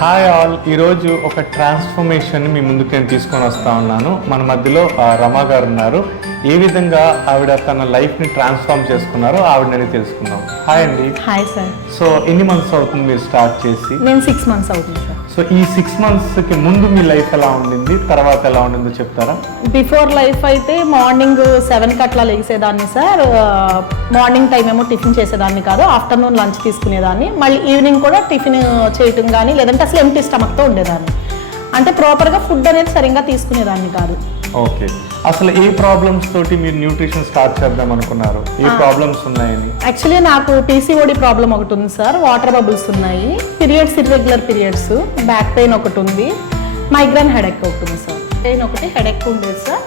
Hi all, ఈరోజు ఒక transformation మీ ముందుకు నేను తీసుకొని వస్తా ఉన్నాను. మన మధ్యలో రమా గారు ఉన్నారు. ఏ విధంగా ఆవిడ తన లైఫ్ని ట్రాన్స్ఫార్మ్ చేసుకున్నారో ఆవిడని తెలుసుకుందాం. హాయ్ అండి. Hi sir. సో ఎన్ని మంత్స్ అవుతుంది మీరు స్టార్ట్ చేసి? నేను 6 months అవుతుంది సార్. సో ఈ 6 monthsకి ముందు మీ లైఫ్ ఎలా ఉండింది, తర్వాత ఎలా ఉండిందో చెప్తారా? బిఫోర్ లైఫ్ అయితే మార్నింగ్ 7కి అట్లా లేసేదాన్ని సార్. మార్నింగ్ టైం ఏమో టిఫిన్ చేసేదాన్ని కాదు, ఆఫ్టర్నూన్ లంచ్ తీసుకునేదాన్ని, మళ్ళీ ఈవినింగ్ కూడా టిఫిన్ చేయటం కానీ లేదంటే అసలు ఎంటీ స్టమక్తో ఉండేదాన్ని. అంటే ప్రాపర్గా ఫుడ్ అనేది సరిగ్గా తీసుకునేదాన్ని కాదు. ఓకే, అసలు ఏ ప్రాబ్లమ్స్ తోటి మీరు న్యూట్రిషన్ స్టార్ట్ చేద్దాం అనుకున్నారు? ఏ ప్రాబ్లమ్స్ ఉన్నాయని? యాక్చువల్లీ నాకు పీసీఓడి ప్రాబ్లం ఒకటి ఉంది సార్. వాటర్ బబుల్స్ ఉన్నాయి, periods irregular periods, back pain ఒకటి ఉంది, మైగ్రేన్ హెడెక్ ఒకటి ఉంది సార్. పెయిన్ ఒకటి, హెడెక్ ఉండేది సార్.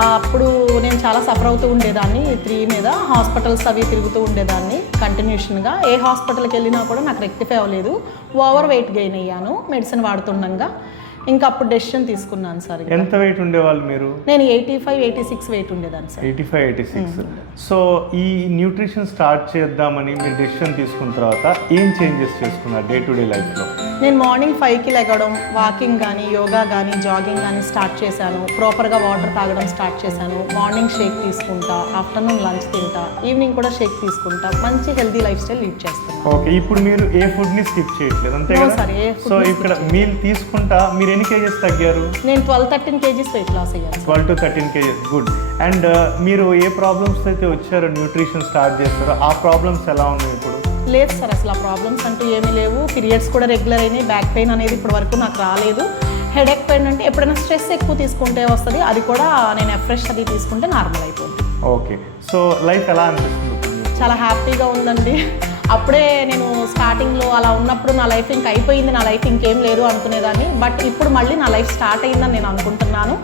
అప్పుడు నేను చాలా సఫర్ అవుతూ ఉండేదాన్ని. 3 మీద హాస్పిటల్స్ అవి తిరుగుతూ ఉండేదాన్ని కంటిన్యూషన్గా. ఏ హాస్పిటల్కి వెళ్ళినా కూడా నాకు రెక్టిఫై అవ్వలేదు. ఓవర్ వెయిట్ గెయిన్ అయ్యాను మెడిసిన్ వాడుతుండగా. ఇంకా అప్పుడు డెసిషన్ తీసుకున్నాను సార్. ఎంత వెయిట్ ఉండేవాళ్ళు మీరు? నేను 85-86 వెయిట్ ఉండేదాన్ని సార్. 85-86. సో ఈ న్యూట్రిషన్ స్టార్ట్ చేద్దామని మీరు డెసిషన్ తీసుకున్న తర్వాత ఏం చేంజెస్ చేసుకున్నారు డే టు డే లైఫ్లో? నేను మార్నింగ్ 5కి లెగడం, వాకింగ్ కానీ యోగా కానీ జాగింగ్ కానీ స్టార్ట్ చేశాను. ప్రాపర్గా వాటర్ తాగడం స్టార్ట్ చేశాను. మార్నింగ్ షేక్ తీసుకుంటా, ఆఫ్టర్నూన్ లంచ్ తింటా, ఈవినింగ్ కూడా షేక్ తీసుకుంటా. మంచి హెల్తీ లైఫ్ స్టైల్ లీడ్ చేస్తాను. ఓకే, ఇప్పుడు మీరు ఏ ఫుడ్ని స్కిప్ చేయట్లేదు అంతే కదా? సో ఇక్కడ మీల్ తీసుకుంటా మీరు ఎన్ని కేజెస్ తగ్గారు? నేను 12-13 kgs వెయిట్ లాస్ అయ్యాను. 12-13 kgs, గుడ్. అండ్ మీరు ఏ ప్రాబ్లమ్స్ అయితే వచ్చారో న్యూట్రిషన్ స్టార్ట్ చేస్తారో ఆ ప్రాబ్లమ్స్ ఎలా ఉన్నాయి ఇప్పుడు? లేదు సార్, అసలు ఆ ప్రాబ్లమ్స్ అంటూ ఏమీ లేవు. పీరియడ్స్ కూడా రెగ్యులర్ అయినాయి. బ్యాక్ పెయిన్ అనేది ఇప్పటి వరకు నాకు రాలేదు. హెడేక్ పెయిన్ అంటే ఎప్పుడైనా స్ట్రెస్ ఎక్కువ తీసుకుంటే వస్తుంది, అది కూడా నేను ఫ్రెష్ అది తీసుకుంటే నార్మల్ అయిపోతుంది. ఓకే, సో లైఫ్ ఎలా అనిపిస్తుంది? చాలా హ్యాపీగా ఉందండి. అప్పుడే నేను స్టార్టింగ్లో అలా ఉన్నప్పుడు నా లైఫ్ ఇంక అయిపోయింది, నా లైఫ్ ఇంకేం లేదు అనుకునేదాన్ని. బట్ ఇప్పుడు మళ్ళీ నా లైఫ్ స్టార్ట్ అయిందని నేను అనుకుంటున్నాను.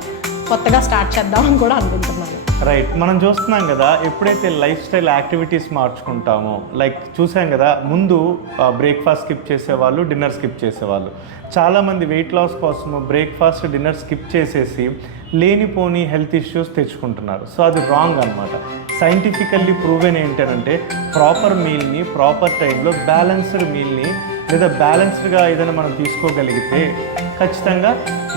కొత్తగా స్టార్ట్ చేద్దామని కూడా అనుకుంటున్నాను. రైట్, మనం చూస్తున్నాం కదా, ఎప్పుడైతే లైఫ్ స్టైల్ యాక్టివిటీస్ మార్చుకుంటామో, లైక్ చూసాం కదా, ముందు బ్రేక్ఫాస్ట్ స్కిప్ చేసేవాళ్ళు, డిన్నర్ స్కిప్ చేసేవాళ్ళు. చాలామంది వెయిట్ లాస్ కోసం బ్రేక్ఫాస్ట్ డిన్నర్ స్కిప్ చేసేసి లేనిపోని హెల్త్ ఇష్యూస్ తెచ్చుకుంటున్నారు. సో అది రాంగ్ అనమాట. సైంటిఫికల్లీ ప్రూవెన్ ఏంటంటే ప్రాపర్ మీల్ని ప్రాపర్ టైంలో బ్యాలెన్స్డ్ మీల్ని లేదా బ్యాలెన్స్డ్గా ఏదైనా మనం తీసుకోగలిగితే ఖచ్చితంగా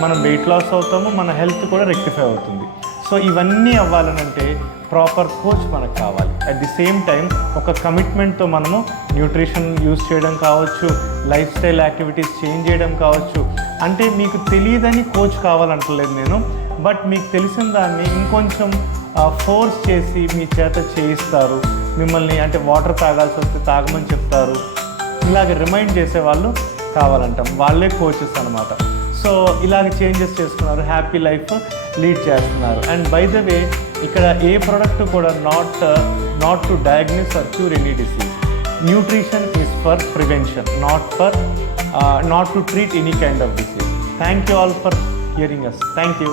మనం వెయిట్ లాస్ అవుతాము, మన హెల్త్ కూడా రెక్టిఫై అవుతుంది. సో ఇవన్నీ అవ్వాలనంటే ప్రాపర్ కోచ్ మనకు కావాలి. అట్ ది సేమ్ టైం ఒక కమిట్మెంట్తో మనము న్యూట్రిషన్ యూజ్ చేయడం కావచ్చు, లైఫ్ స్టైల్ యాక్టివిటీస్ చేంజ్ చేయడం కావచ్చు. అంటే మీకు తెలియదని కోచ్ కావాలంటలేదు నేను, బట్ మీకు తెలిసిన దాన్ని ఇంకొంచెం ఫోర్స్ చేసి మీ చేత చేయిస్తారు. మిమ్మల్ని అంటే వాటర్ తాగాల్సి వస్తే తాగమని చెప్తారు. ఇలాగ రిమైండ్ చేసేవాళ్ళు కావాలంటాం, వాళ్ళే కోచెస్ అనమాట. సో ఇలాగ చేంజెస్ చేసుకున్నారు, హ్యాపీ లైఫ్ లీడ్ చేస్తున్నారు. అండ్ బై ద వే ఇక్కడ ఏ ప్రోడక్ట్ కూడా not to diagnose or cure any disease. Nutrition is for prevention, not to treat any kind of disease. Thank you all for hearing us. Thank you.